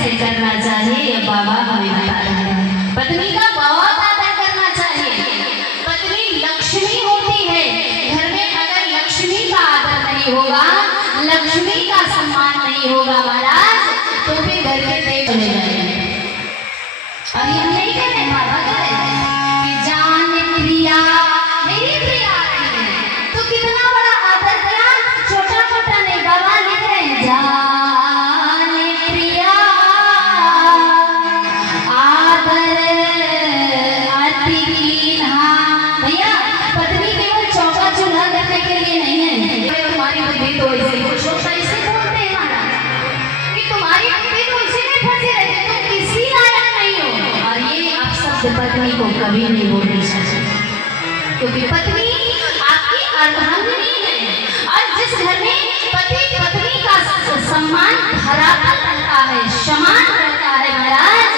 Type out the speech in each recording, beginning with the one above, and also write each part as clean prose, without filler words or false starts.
कैसे करना चाहिए बाबा हमें बता रहे हैं। पत्नी का बहुत आदर करना चाहिए। पत्नी लक्ष्मी होती है। घर में अगर लक्ष्मी का आदर नहीं होगा, लक्ष्मी का सम्मान नहीं होगा महाराज, तो फिर घर के देव चले जाएंगे। और ये हम नहीं कह रहे, बाबा कह रहे हैं कि जान प्रिया मेरी प्रिया है, तो कितना बड़ा आदर दिया, छोटा मोटा नहीं, बाबा लिख रहे हैं जान प्रिया आदर अति कीन्हा। भैया पत्नी केवल चौका चूल्हा करने के लिए नहीं है। तुम्हारी बुद्धि तो ऐसे कुछ होता, इसे बोलते हैं महाराज कि तुम्हारी बुद्धि तो इसी में फंसी रहती, तुम किसी लायक नहीं हो। और ये आप शब्द पत्नी को कभी नहीं बोलनी चाहिए, क्योंकि पत्नी आपकी अर्धांगिनी है। और जिस घर में पति पत्नी का सम्मान धरातल रहता है, समान रहता है महाराज,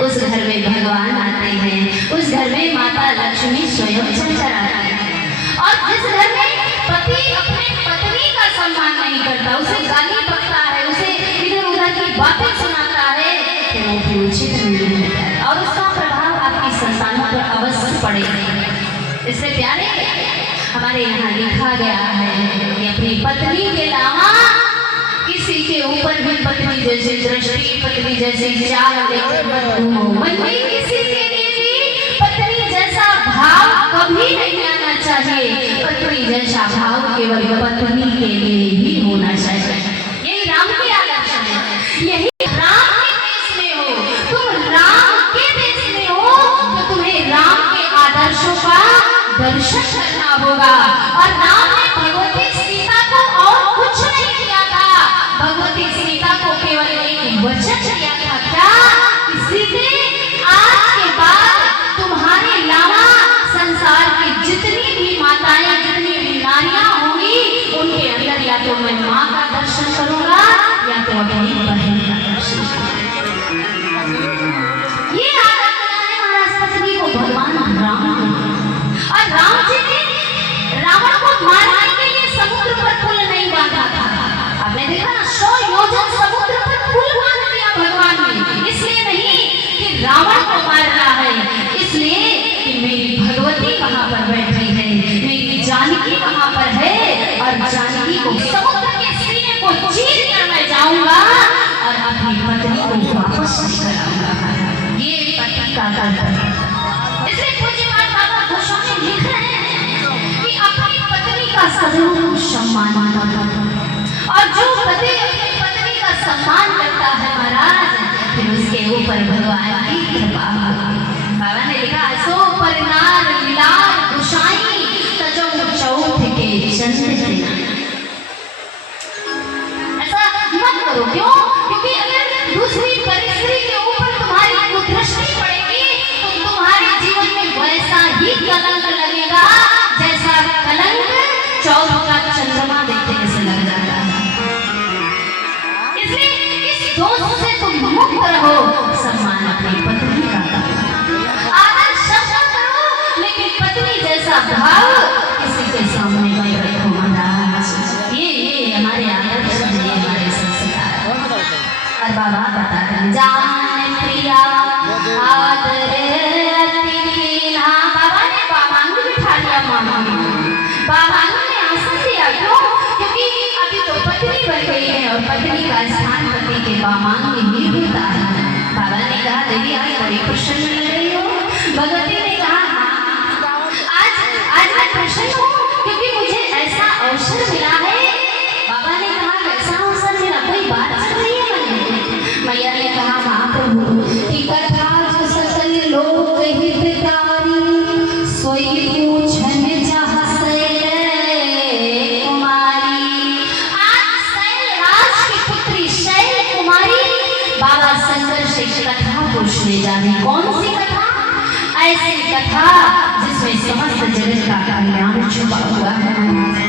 उस घर में भगवान आते हैं, उस घर में माता लक्ष्मी स्वयं चलकर आती है। और जिस घर में पति अपने पत्नी का सम्मान नहीं करता, उसे गाली बकता है, उसे इधर उधर की बातें सुनाता है, तो वो भी उचित नहीं है और उसका प्रभाव आपकी संतानों पर अवश्य पड़ेगा। इससे प्यारे हमारे यहाँ लिखा गया है कि अपनी पत्नी के अलावा किसी के ऊपर भी पत्नी जैसी दृष्टि, पत्नी जैसी चाल लेकर मत घूमो। मन में किसी के लिए भी पत्नी जैसा भाव कभी नहीं आना चाहिए। पत्नी जैसा भाव केवल पत्नी के लिए ही होना चाहिए। यही राम की आदर्श है। यही राम के देश में हो, तुम राम के देश में हो तो तुम्हें राम के आदर्शों का दर्शन करना होगा। और राम ने भगवती सीता को और कुछ नहीं दिया था, भगवती सीता को केवल एक वचन दिया था, क्या कि सीते आज के बाद तुम्हारे अलावा संसार की जितनी भी माताएं, जितनी भी नारियां होंगी, उनके अंदर या तो मैं माँ का दर्शन करूंगा या तो अपनी बहन का दर्शन करूंगा। ये आदत बनाने महाराज पत्नी को भगवान राम। और राम जी ने रावण को मारने के लिए समुद्र पर पुल नहीं बांधा था। आपने देखा ना, 100 योजन समुद्र पर पुल बांध दिया भगवान ने। इसलिए नहीं कि रावण को मारना है, इसलिए कि मेरी भगवती कहाँ पर बैठी है, मेरी जानकी कहाँ पर है, और जानकी को समुद्र के सीने को चीर कर मैं जाऊंगा और अपनी पत्नी को वापस लेकर आऊंगा। ये पति का कर्तव्य है। इसलिए पूज्यपाद बाबा गोस्वामी लिख रहे हैं कि अपनी पत्नी का सदैव सम्मान करना, और जो पति अपनी पत्नी का सम्मान करता है महाराज, फिर उसके ऊपर भगवान की कृपा। बाबा ने लिखा, सो परिनार लीलार गुसाई तजो चौथ के चंद्र। ऐसा मत करो, क्यों? क्योंकि अगर दूसरी परिस्थिति के ऊपर तुम्हारी कुदृष्टि पड़ेगी तो तुम्हारे जीवन में वैसा ही कलंक लगेगा जैसा कलंक चौथ का चंद्रमा देखने से लग जाता है। इसलिए इस दोष से तुम मुक्त रहो। सम्मान अपनी पत्नी का करो, आदर सबका करो, लेकिन पत्नी जैसा भाव किसी के सामने नहीं रखो महाराज। ये हमारे आदर्श है, ये हमारे संस्कार। और बाबा बता रहे जान प्रिया आदर अति कीन्हा। बाबा ने बाबांग बिठा लिया, मामा बाबांग ने आसन दिया। क्यों? क्योंकि अभी तो पत्नी बन गई है और पत्नी का स्थान पति के बाबांग में ही होता है। बाबा ने कहा, देवी आज बड़ी प्रसन्न लग रही हो। भगवती ने कहा, आज मैं प्रसन्न हूँ क्योंकि मुझे ऐसा अवसर मिला है। बाबा ने कहा, कैसा अवसर मिला, कोई बात चल रही है मन? मैया ने कहा, महाप्रभु की कथा जो सकल लोक हितकारी, सोई पूछन जहाँ शैल कुमारी। आज शैल राज की पुत्री शैल कुमारी बाबा शंकर से कथा पूछने जा रही। कौन सी कथा? ऐसी कथा जिसमें समस्त जगत का कल्याण छुपा हुआ है।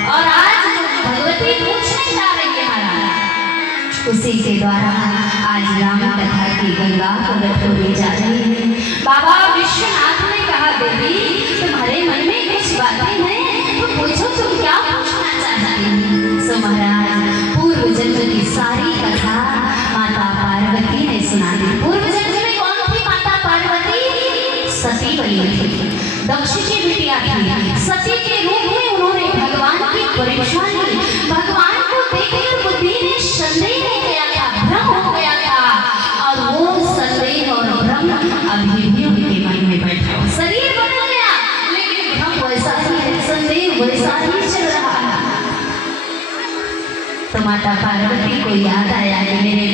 और आज भगवती पूछने जा रही है महाराज, उसी के द्वारा आज राम कथा की गंगा प्रकट होने जा रही है। बाबा विश्वनाथ ने कहा, देवी तुम्हारे मन में कुछ बातें हैं तो पूछो, तुम क्या पूछना चाहती हो? सो महाराज पूर्व जन्म की सारी कथा माता पार्वती ने दक्ष की बिटिया थी, सती के रूप में उन्होंने भगवान की परीक्षा ली। भगवान को देखकर बुद्धि में संदेह हो गया था, भ्रम हो गया था, और वो संदेह और भ्रम अभी भी उनके मन में बैठा। शरीर बदल गया लेकिन भ्रम वैसा ही है, संदेह वैसा ही चल रहा है। तो माता पार्वती को याद आया कि मेरे